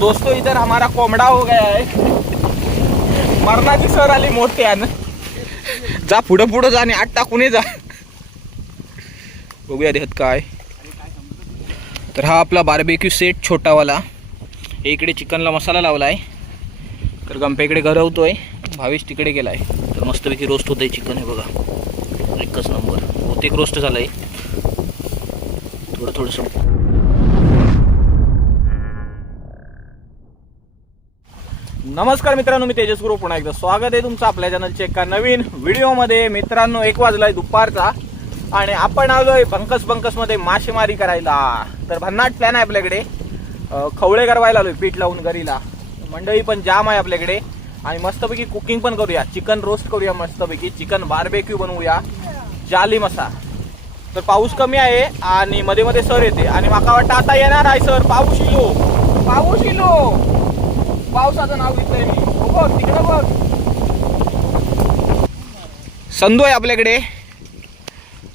दोस्तों इधर हमारा कोंबडा हो गया है। मरणाची सर आली मोठ्यान जा पुढं पुढं जा आणि आत टाकून जा. बघूया देत काय. तर हा आपला बार्बेक्यू सेट छोटावाला. इकडे चिकनला मसाला लावलाय. तर गंप्याकडे गरवतोय भावेश तिकडे गेलाय. तर मस्तपैकी रोस्ट होतंय चिकन हे बघा. एकच नंबर बहुतेक रोस्ट झालंय. थोडं थोडंसं नमस्कार मित्रांनो मी तेजस गुरु. पुन्हा एकदा स्वागत आहे तुमचं आपल्या चॅनलच्या एका नवीन व्हिडिओमध्ये मित्रांनो एक वाजलाय दुपारचा आणि आपण आलोय बंकस बंकसमध्ये मासेमारी करायला. तर भन्नाट प्लॅन आहे आपल्याकडे. खवळे करवायला आलोय पीठ लावून घरीला. मंडळी पण जाम आहे आपल्याकडे. आणि मस्तपैकी कुकिंग पण करूया. चिकन रोस्ट करूया मस्तपैकी. चिकन बार्बेक्यू बनवूया. जाली मसा. तर पाऊस कमी आहे आणि मध्ये मध्ये सर येते. आणि माका वाटतं आता येणार आहे सर. पाऊस इलो पाऊस इलो पावसाचं नाव घेतलंय मी. हो, बघ तिकडं बघ. संधू आहे आपल्याकडे.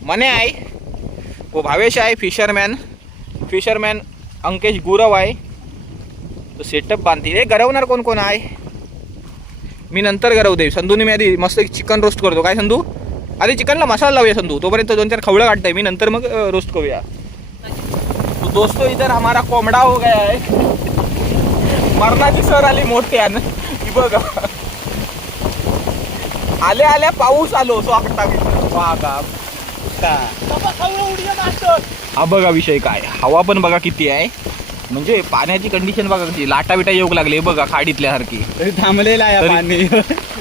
मने आहे. व भावेश आहे फिशरमॅन फिशरमॅन अंकेश गुरव आहे. तो सेटअप बांधतील हे गरवणार कोण कोण आहे? मी नंतर गरवते. संधूने मी आधी मस्त चिकन रोस्ट करतो. काय संधू आधी चिकनला मसाला लावूया संधू तोपर्यंत दोन चार खवळं काढताय मी. नंतर मग रोस्ट करूया. दोस्तों इधर हमारा कोंबडा हो गया है. मरणाची सर आली मोठ्यान ही बघा. आल्या आल्या पाऊस आलो स्वागता बागा हा बघा विषय काय. हवा पण बघा किती आहे. म्हणजे पाण्याची कंडिशन बघा कशी. लाटा बिटा येऊ लागले बघा खाडीतल्यासारखी. थांबलेला आहे पाणी.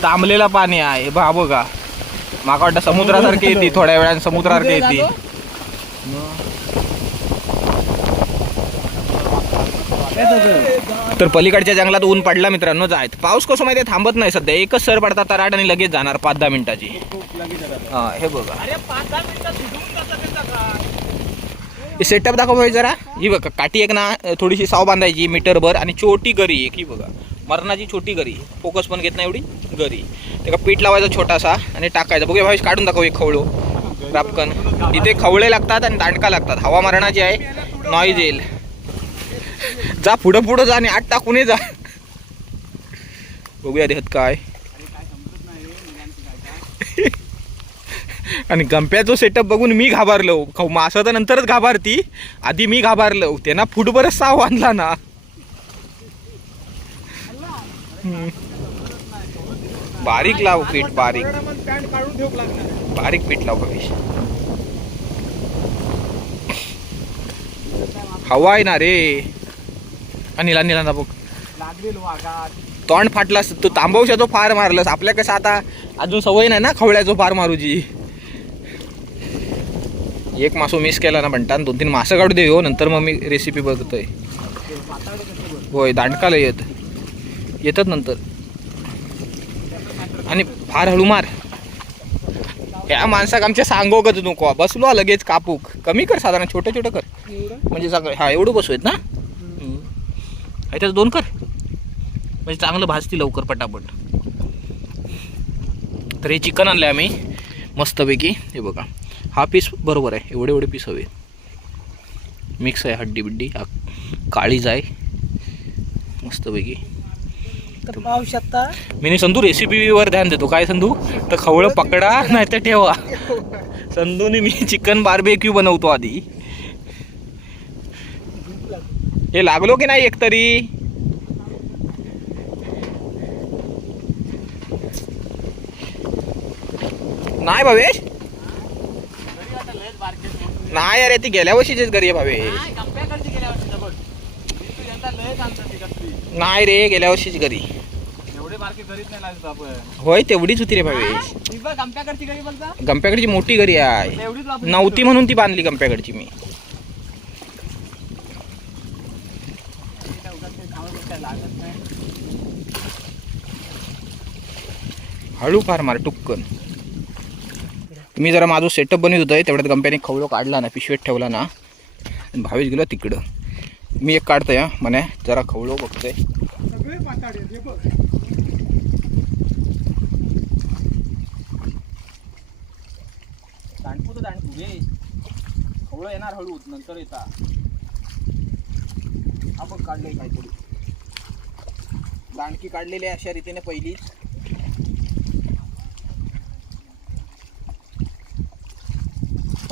तांबलेला पाणी आहे. बा बघा. माका वाटतं समुद्रासारखी येते थोड्या वेळाने समुद्रासारखी येते. तर पलीकडच्या जंगलात ऊन पडला मित्रांनो जायत. पाऊस कसं माहिती थांबत नाही सध्या. एकच सर पडतात तराट आणि लगेच जाणार पाच दहा मिनिटाची. हा हे बघा. सेटअप दाखव जरा. ही बघा काठी एक ना थोडीशी साव बांधायची मीटरभर आणि छोटी गरी एक ही बघा. मरणाची छोटी गरी. फोकस पण घेत नाही एवढी गरी. त्याला पीठ लावायचा छोटासा आणि टाकायचा. बघूया भाई काढून दाखव एक खवळो. रापकन. इथे खवळे लागतात आणि दांडका लागतात. हवा मरणाची आहे. नॉईज येईल. जा पुढं पुढं जा आणि आत टाकून जा. बघूया देत काय. आणि गंप्याचं सेटअप बघून मी घाबरलो. खाऊ मासा तर नंतरच घाबरती. आधी मी घाबरलो. त्यांना फुटभरच साव आणला ना. बारीक लाव पीठ बारीक. बारीक पीठ लाव भविष हवा आहे ना रे. अनिला अनिला ना बघ. तोंड फाटलास तू तांबवशाचो फार मारलंस. आपल्या कसं आता अजून सवय नाही ना खवळ्याचो फार मारूची. एक मासो मिस केला ना म्हणता दोन तीन मासं काढू दे हो नंतर मग मी रेसिपी बघतोय. होय दांडकाला येत. येतात नंतर. आणि फार हळू मार. ह्या माणसाक आमच्या सांगोगच नको बसलो लगेच कापूक. कमी कर साधारण छोटं छोटं कर म्हणजे सगळं हा एवढं बसवेत ना. ह्याच्यात दोन कर. म्हणजे चांगलं भाजती लवकर पटापट. तर हे चिकन आणलं आम्ही मस्तपैकी. हे बघा हा पीस बरोबर आहे एवढे एवढे पीस हवे. मिक्स आहे हड्डी बिड्डी काळीज आहे मस्तपैकी. तर पाहू शकता. मी संधू रेसिपीवर ध्यान देतो. काय संधू तर खवळं पकडा नाही तर ठेवा. संधूने मी चिकन बार्बेक्यू बनवतो आधी. हे लागलो की नाही एकतरी? नाही भावेश? नाही अरे ती गेल्या वर्षीचीच घरी आहे भावेश. नाही रे गेल्या वर्षीची घरी. होय तेवढीच होती रे भावेश. गंप्याकडची मोठी घरी आहे. नव्हती म्हणून ती बांधली गंप्याकडची मी लागत नाही. हळू फार मार टुक्कन. मी जरा माझं सेटअप बनवित होतं तेवढ्यात गंप्याने खवलो काढला ना पिशवीत ठेवला ना आणि भावेश गेलो तिकडं. मी एक काढतोय हा म्हणे जरा खवलो बघतोय. दांडपू तर दांडपू घे. खवळं येणार हळू नंतर येता. हा बघ काहीतरी. दांडकी काढलेली आहे अशा रीतीने पहिलीच.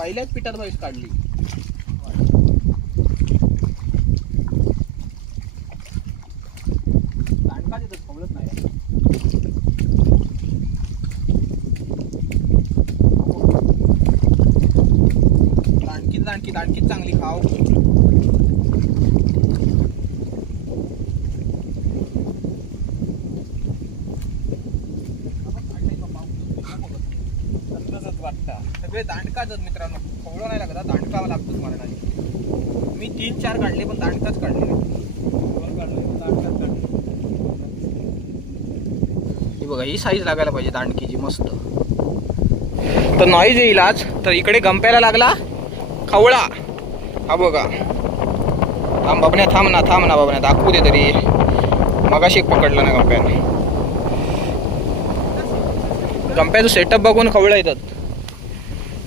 पहिल्याच पिठात म्हैस काढली दांडका तिथं खवलत नाही दांडकीच दांडकी दांडकीच चांगली खाव तसंच वाटतं सगळे दांडकाच मित्रांनो. खवळं नाही लागत हा, दांडका लागतोच मरणाची मी तीन चार काढले पण दांडकाच काढले ही बघा ही साईज लागायला पाहिजे दांडकीची मस्त. तर नॉईज येईल आज. तर इकडे गंप्याला लागला. खवळा. हा बघा. थांब बाबण्या थांब ना थांब ना बाबण्या दाखवू दे तरी. मगाशी एक पकडला ना गंप्याने. गंप्याचं सेटअप बघून खवळा येतात.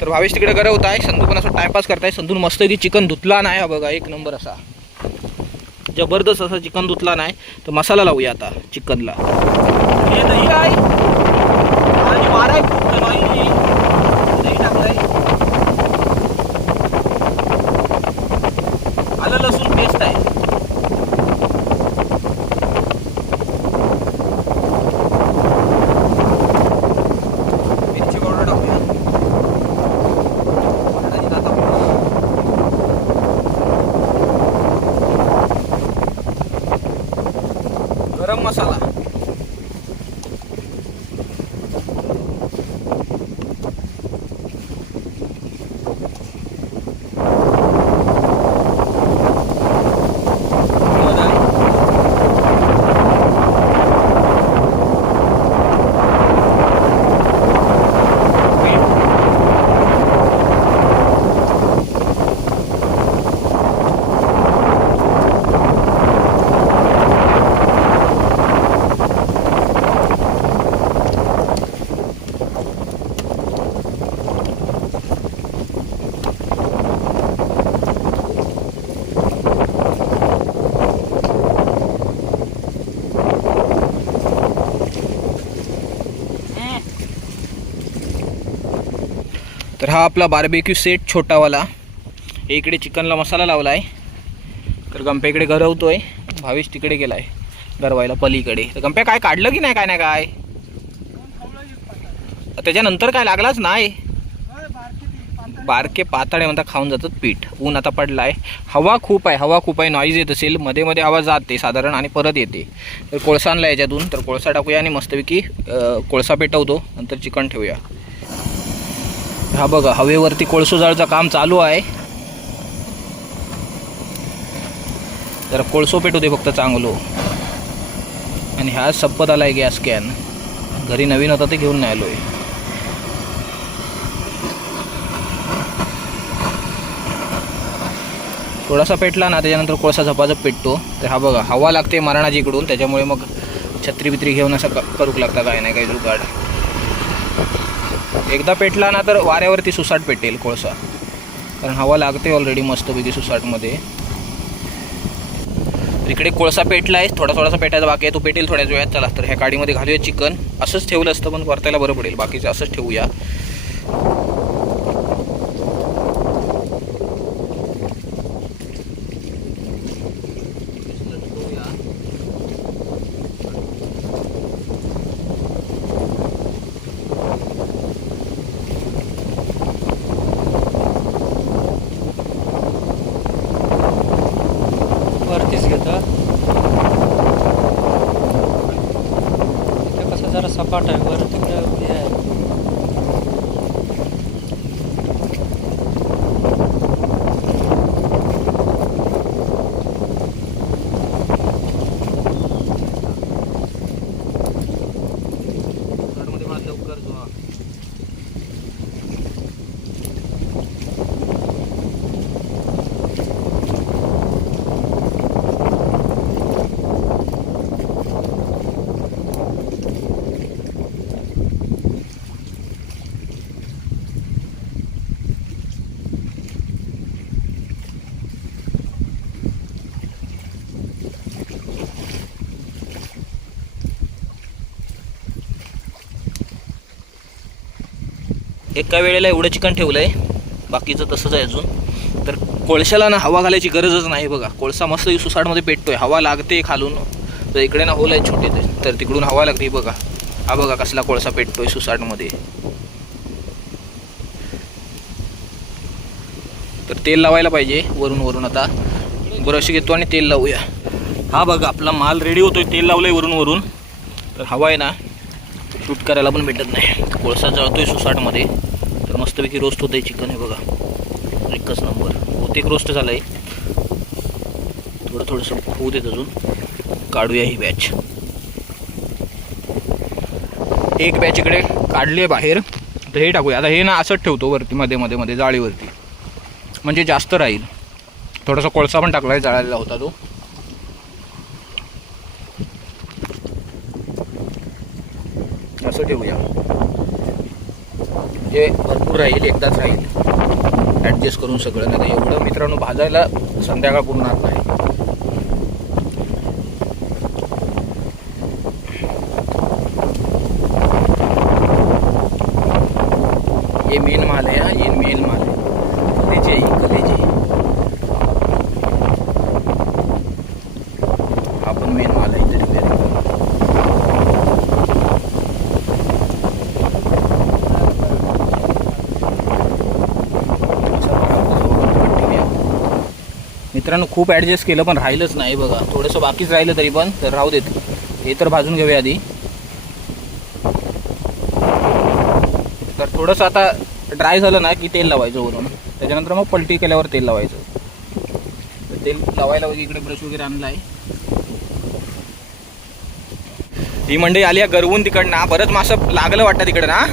तर भावेश तिकडे गरवत आहे संधू पण असं टाइमपास करताय. संधून मस्त की चिकन धुतला नाही हा बघा. एक नंबर असा. जबरदस्त असा चिकन धुतला नाही. तर मसाला लावूया आता चिकनला हे दही आहे. आणि माराय फक्त दही टाकलंय आलं लसूण पेस्ट आहे मिरची पावडर टाकूया आणि आता गरम मसाला हळद आहे. मीठ. तर हा आपला बार्बेक्यू सेट छोटावाला. इकडे चिकनला मसाला लावला आहे तर गंप्या इकडे गरवतोय भावेश तिकडे गेला आहे गरवायला पलीकडे. तर गंप्या काय काढलं की नाही काय नाही काय? त्याच्यानंतर काय लागलाच नाही. बारके पाताळे म्हणता खाऊन जातात पीठ. ऊन आता पडला आहे हवा खूप आहे हवा खूप आहे. नॉईज येत असेल. मध्ये मध्ये आवाज जाते साधारण आणि परत येते. तर कोळसा आणला याच्यातून. तर कोळसा टाकूया आणि मस्तपैकी कोळसा पेटवतो. नंतर चिकन ठेवूया. हा बघा हवेवरती कोळसो जाळचं काम चालू आहे. जरा कोळसो पेटू दे फक्त चांगलो. आणि हा संपत आहे गॅस कॅन. घरी नवीन होता ते घेऊन नाही आलो आहे थोडासा पेटला ना त्याच्यानंतर कोळसा झपाझप पेटतो. तर हा बघा हवा लागते मरणाची इकडून त्याच्यामुळे मग छत्री बित्री घेऊन असं करूक लागता काय नाही काही जुगाड. एकदा पेटला ना तर वाऱ्यावरती सुसाट पेटेल कोळसा. कारण हवा लागते ऑलरेडी मस्तपैकी सुसाटमध्ये. इकडे कोळसा पेटला आहे. थोडा थोडासा पेटायचा बाकी आहे. तो पेटेल थोड्याच वेळात. चला तर ह्या गाडीमध्ये घालूया चिकन. असंच ठेवलं असतं पण परतायला बरं पडेल. बाकीचं असंच ठेवूया वरतीच घेतो इथे कसं जरा सपाट आहे वर तिकडे हे आहे घरमध्ये भात लवकर जो एका वेळेला एवढं चिकन ठेवलं आहे बाकीचं तसंच आहे अजून. तर कोळशाला ना हवा घालायची गरजच नाही बघा. कोळसा मस्त सुसाटमध्ये पेटतोय. हवा लागते खालून. तर इकडे ना होल आहे छोटे ते. तर तिकडून हवा लागते बघा. हा बघा कसला कोळसा पेटतोय सुसाटमध्ये. तर तेल लावायला पाहिजे वरून वरून आता. ब्रश घेतो आणि तेल लावूया. हा बघा आपला माल रेडी होतोय. तेल लावलंय वरून वरून. तर हवा आहे ना शूट करायला पण भेटत नाही. कोळसा जळतोय सुसाटमध्ये. तर मस्तपैकी रोस्ट होतंय चिकन हे बघा. एकच नंबर बहुतेक रोस्ट झालंय. थोडं थोडंसं होऊ देत अजून. काढूया ही बॅच एक बॅच इकडे काढली आहे बाहेर. तर हे टाकूया. आता हे ना असंच ठेवतो वरती मध्ये मध्ये मध्ये जाळीवरती. म्हणजे जास्त राहील. थोडासा कोळसा पण टाकला आहे जाळायला होता तो. असं ठेवूया. म्हणजे भरपूर राहील एकदाच राहील. ॲडजस्ट करून सगळं. नाही तर एवढं मित्रांनो भाजायला संध्याकाळ पुरणार नाही ये मेन माल है हाँ, ये मेन माल है कलेजे ही कलेजे हा पण मेन माल आहे तरी वेगळा. मित्रांनो खूप ॲडजस्ट केलं पण राहिलंच नाही बघा. थोडंसं बाकीच राहिलं तरी पण तर राहू देत. हे तर भाजून घेऊया आधी. तर थोडंसं आता ड्राय झालं ना की तेल लावायचं वरून. त्याच्यानंतर मग पलटी केल्यावर तेल लावायचं. तर तेल लावायला वगैरे इकडे ब्रश वगैरे आणला आहे. ही मंडई आली आहे गरवून तिकडनं. बरंच मासं लागलं वाटतं तिकडं ना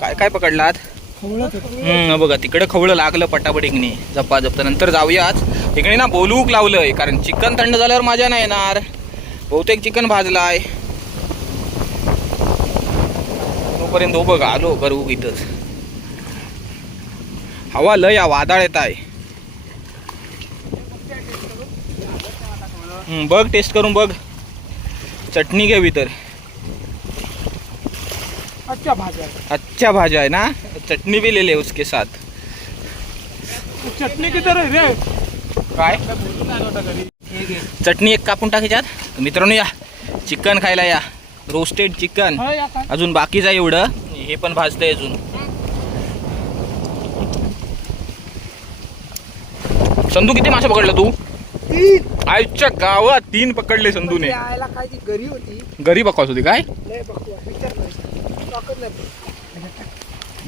काय काय पकडलात? हम्म बघा तिकडे खवळं लागलं पटापट इकडे जप्पा जप्ता नंतर जाऊयाच इकडे ना बोलूक लावलंय कारण चिकन थंड झाल्यावर मजा नाही येणार. बहुतेक चिकन भाजलाय. तोपर्यंत हो बघा आलो करू इथंच. हवा लय या वादळ येत आहे. बघ टेस्ट करून बघ. चटणी घ्यावी तर अच्छा भाज्या अच्छा भाज्या आहे ना? चटणी भी ले ले उसके साथ. चटणी किती रे? रे. काय? चटणी एक कापून टाकायच्यात मित्रांनो या. चिकन खायला या. रोस्टेड चिकन अजून बाकीच आहे एवढं. हे पण भाजतंय अजून. संधू किती मासे पकडलं तू? आजच्या गावात तीन पकडले संधूने यायला काय ती घरी होती. घरी बकवास होती काय? लय बघतो विचार नाही ताकद नाही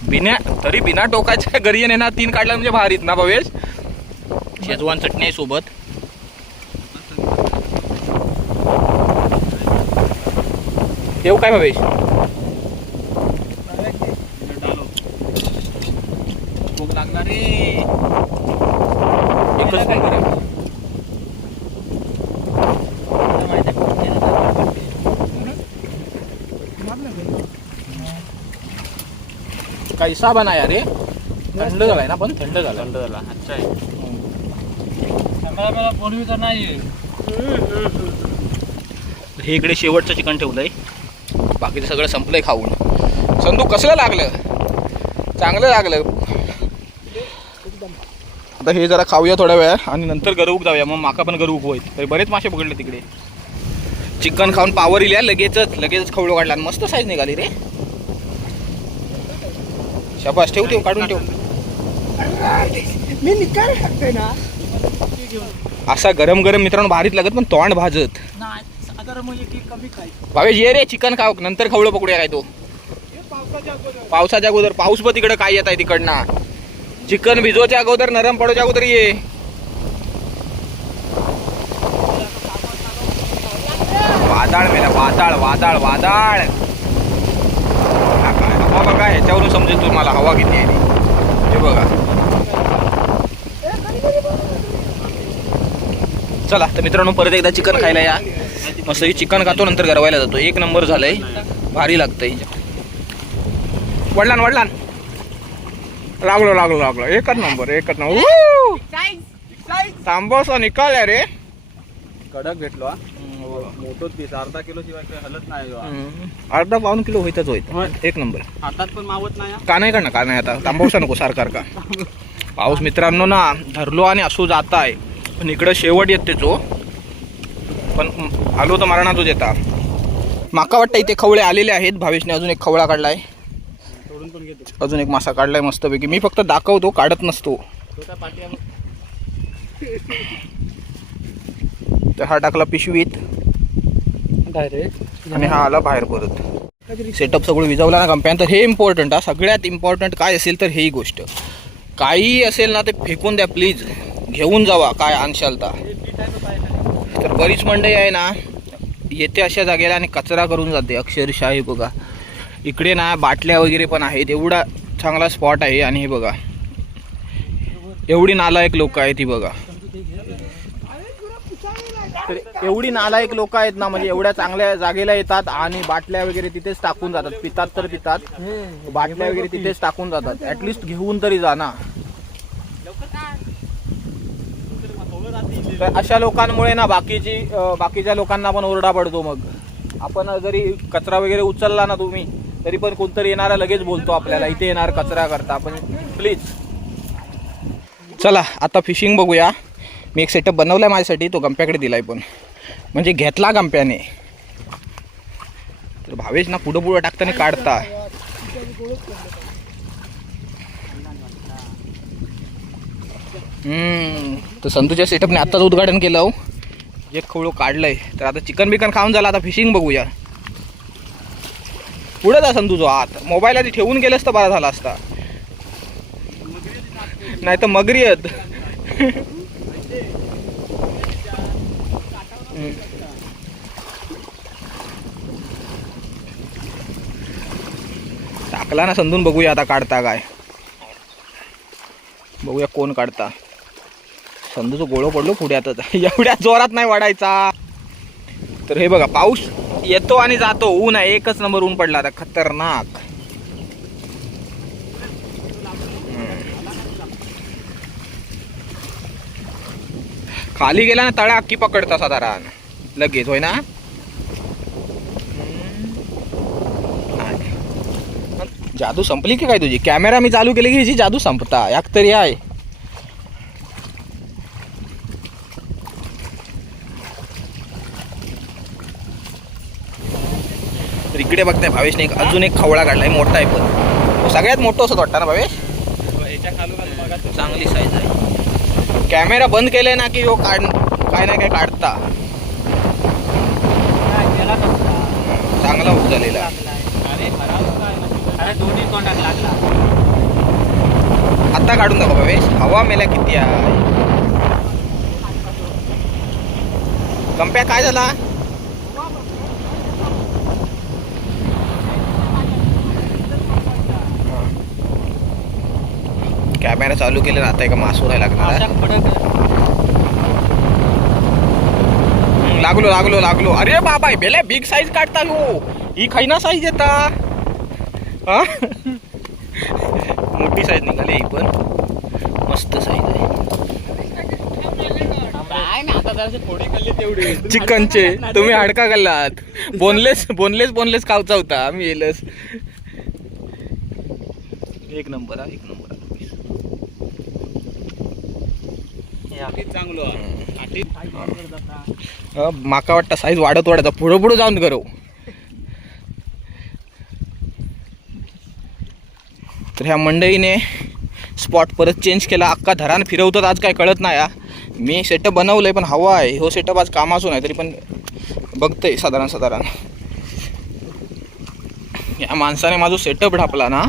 बिना तरी बिना टोकाच्या घरी येणे ना तीन काढला म्हणजे भारीत ना भवेश? शेजवान चटणी सोबत. ठेव काय भवेश भूक लागणार रे एकच फोन करूया. कैसा बनाया रे. थंड झालाय ना पण थंड झाला. थंड झाला. अच्छा. मला बोलवी नाही हे इकडे शेवटचं चिकन ठेवलंय. बाकीचं सगळं संपलंय खाऊन. संदू कसलं लागलं? चांगलं लागलं. आता हे जरा खाऊया थोड्या वेळा आणि नंतर गरवूक जाऊया. मग माका पण गरवूक होईल. तरी बरेच मासे पकडले तिकडे. चिकन खाऊन पावर इल्या लगेचच लगेचच खवळो काढला मस्त साईज निघाली रे. शाबास ठेव ठेव काढून ठेव. मी निकाल टाकते ना. असा गरम गरम मित्रांनो भारीत लागत पण तोंड भाजत. म्हणजे भावेश ये रे चिकन खाऊ नंतर खवळं पकडूया काय तो. पावसाच्या अगोदर. पावसाच्या अगोदर पाऊस पण तिकडे काय येत आहे तिकडनं. चिकन भिजवायच्या अगोदर नरम पडोच्या अगोदर ये. वादळ मेला वादळ वादळ वादळ हा काय, हवा बघा ह्याच्यावरून समजेल तुम्हाला हवा किती आहे ती. हे बघा. चला तर मित्रांनो परत एकदा चिकन खायला या. मस्त चिकन खातो नंतर गरवायला जातो. एक नंबर झालंय. भारी लागतंय. वडलान वडलान. लागलो लागलो लागलो. एकच नंबर एकच नंबर. थांबवसा निकाल रे? कडक भेटलो हा. मोठोच पीस अर्धा किलो शिवाय हलत नाही. अर्धा पाऊन किलो होईतच. होईत एक नंबर. हातात पण मावत नाही. का नाही का ना का नाही आता? तांबवसा नको सारखार का पाऊस मित्रांनो ना धरलो आणि असू जात आहे पण इकडं शेवट येत जो पण आलो तर मरणातच येता. माका वाटतं इथे खवळे आलेले आहेत. भावेशने अजून एक खवळा पण घेतो. अजून एक मासा काढलाय मस्तपैकी. मी फक्त दाखवतो काढत नसतो. आहे. तर हा टाकला पिशवीत. डायरेक्ट आणि हा आला बाहेर परत. सेटअप सगळं विजवला ना कंपॅन तर हे इम्पॉर्टंट हा. सगळ्यात इम्पॉर्टंट काय असेल तर ही गोष्ट. काही असेल ना ते फेकून द्या प्लीज घेऊन जावा काय आणशाल तर बरीच मंडळी आहे ना येते अशा जागेला आणि कचरा करून जाते. अक्षरशः हे बघा. इकडे ना बाटल्या वगैरे पण आहेत. एवढा चांगला स्पॉट आहे आणि हे बघा. एवढी नालायक लोक आहेत ही बघा. तर एवढी नालायक लोक आहेत ना म्हणजे एवढ्या चांगल्या जागेला येतात आणि बाटल्या वगैरे तिथेच टाकून जातात. पितात तर पितात. बाटल्या वगैरे तिथेच टाकून जातात. ऍटलिस्ट घेऊन तरी जा ना. तर अशा लोकांमुळे ना बाकीची बाकीच्या लोकांना पण ओरडा पडतो मग. आपण जरी कचरा वगैरे उचलला ना तुम्ही तरी पण कोणतरी येणारा लगेच बोलतो आपल्याला इथे येणार कचरा करता. आपण प्लीज चला आता फिशिंग बघूया. मी एक सेटअप बनवला आहे माझ्यासाठी तो गंप्याकडे दिलाय पण. म्हणजे घेतला गंप्याने. तर भावेश ना पुढं पुढं टाकताना काढता. हम्म तर संतूच्या सेटअपने आत्ताच उद्घाटन केलं हो. एक काढलं काढलंय. तर आता चिकन बिकन खाऊन झालं आता फिशिंग बघूया. पुढं जा संतूचो आत मोबाईल आधी ठेवून गेलं असतं बरा झाला असता. नाही तर मगरी आहेत. टाकला ना समजून बघूया आता काढता काय. बघूया कोण काढता. संधूचं गोळं पडलो पुढे आता. एवढ्या जोरात नाही वाढायचा. तर हे बघा पाऊस येतो आणि जातो. ऊन आहे एकच नंबर ऊन पडला आता खतरनाक. खाली गेला ना तळा अक्की पकडता साधारण. लगेच होय ना नाही. जादू संपली की काय तुझी? कॅमेरा मी चालू केली की हिची जादू संपता. याक तरी आहे. तर इकडे बघताय भावेशने एक अजून एक खवळा काढलाय मोठा आहे पण. सगळ्यात मोठं असं वाटतं ना भावेश? याच्या चांगली साईज आहे. कॅमेरा बंद केलाय ना की हो काढ काय नाही काय काढता. चांगला होत झालेला. काय अरे दोन्ही तोंडात लागला. आता काढून दाखव भावेश हवा मेल्या किती आहे? कंप्या काय झाला? कॅमेरा चालू केले ना आता एका मासूर आहे लागणार. लागलो लागलो लागलो. अरे बाबा बेले बिग साईज काढता हो. ही खैना साईज येता. हा? मोठी साईज निघाली ही पण. मस्त साईज आहे. चिकनचे. तुम्ही हाडका खाल्लात. बोनलेस बोनलेस बोनलेस खावचा होता. आम्ही येलच. एक नंबर हा एक नंबर. चांगलो. माका वाटतं साईज वाढत वाढत. पुढं पुढं जाऊन करू. तर ह्या मंडईने स्पॉट परत चेंज केला. अख्खा धरान फिरवतात आज काय कळत नाही हा. मी सेटअप आहे पण हवा आहे. हो सेटअप आज कामासून आहे तरी पण बघतंय साधारण साधारण. या माणसाने माझं सेटअप ढापला ना.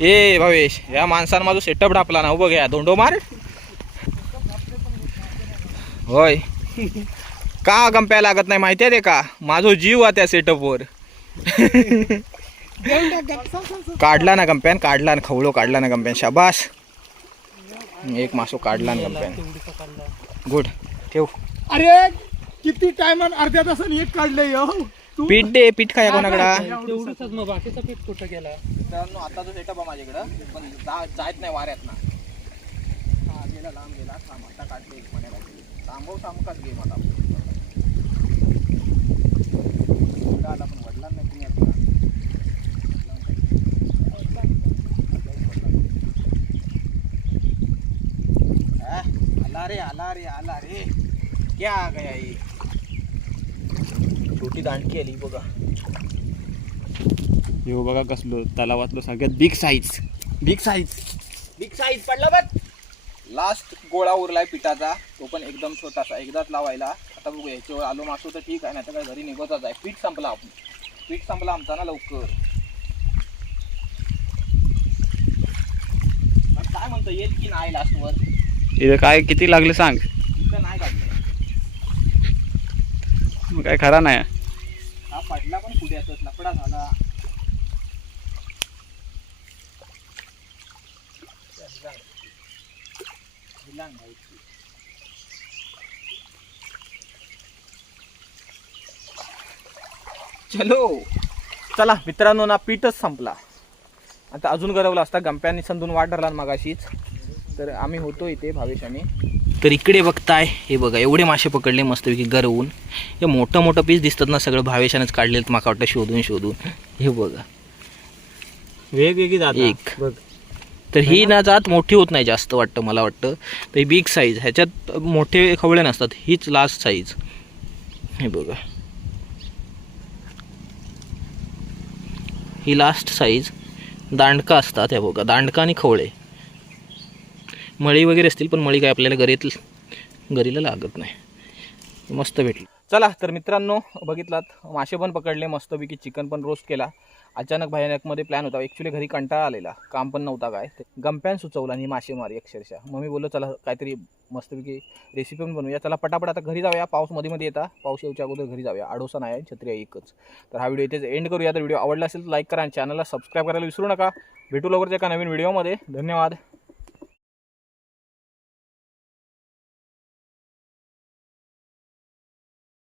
ए भावेश या माणसाने माझं सेटअप ढापला ना. उभं बघ या धोंडो मार. होय. का गंप्या लागत नाही माहिती आहे ते का? माझं जीव आहे त्या सेटअपवर काढला ना कंप्यान काढला ना खवळो काढला ना कंप्यान शाबास. एक मासो काढला ना कंप्यान गुड. ठेव. अरे किती टाइम अर्ध्या तासाने एक काढले हो. पीठ दे पीठ काय कोणाकडे? बाकीचा माझ्याकडं नाही वाऱ्यात ना. लांब गेला. काढले एक थांबव थांबकाच घे मला. आता रे आला रे क्या गया ये? छोटी दांडकी आली बघा. हे बघा कसलो तलावातलो सगळ्यात big size big size big size पडला बघ. लास्ट गोळा उरलाय पिठाचा. तो पण एकदम छोटासा. एकदाच लावायला. आता बघू याच्यावर आलो मासू तर ठीक आहे नाही तर काय घरी निघतच आहे. पीठ संपला आपण पीठ संपला आमचा ना लवकर. काय म्हणतो येत की नाही लास्टवर इथं काय किती लागले सांग. मग काय खरा नाही. हा पडला पण लपडा झाला. चलो. चला मित्रांनो ना पीठच संपला. आता अजून गरवला असता गंप्याने संधून वाट धरला मगाशीच. तर आम्ही होतो इथे भावेशाने. तर इकडे बघताय हे बघा एवढे मासे पकडले मस्तपैकी गरवून. हे मोठं मोठं पीस दिसतात ना सगळं भावेशानेच काढलेत माका वाटतं शोधून शोधून. हे बघा. वेगवेगळी जात एक. तर ही ना जात मोठी होत नाही जास्त वाटतं मला वाटतं. तर ही बिग साईज ह्याच्यात मोठे खवळे नसतात हीच लास्ट साईज हे बघा. ही लास्ट साईज दांडका असतात हे बघा. दांडका आणि खवळे. मळी वगैरे असतील पण मळी काय आपल्याला गरीत गरीला लागत नाही. मस्त भेटलं. चला तर मित्रांनो बघितलात मासे पण पकडले मस्तपैकी चिकन पण रोस्ट केला. अचानक भयानकमध्ये प्लॅन होता. ॲक्च्युली घरी कंटाळा आलेला. काम पण नव्हता काय. ते गंप्यान सुचवला आणि मासेमारी अक्षरशः. मग मी बोललो चला काहीतरी मस्तपैकी रेसिपी पण बनवूया. चला पटापट आता घरी जाऊया. पाऊसमध्ये मध्ये येता. पाऊस येऊच्या अगोदर घरी जाऊया. आडोसा नाही आहे छत्री आहे एकच. तर हा व्हिडिओ इथेच एंड करूया. तर व्हिडिओ आवडला असेल तर लाईक करा आणि चॅनलला सबस्क्राईब करायला विसरू नका. भेटू लवकरच एका नवीन व्हिडिओमध्ये धन्यवाद.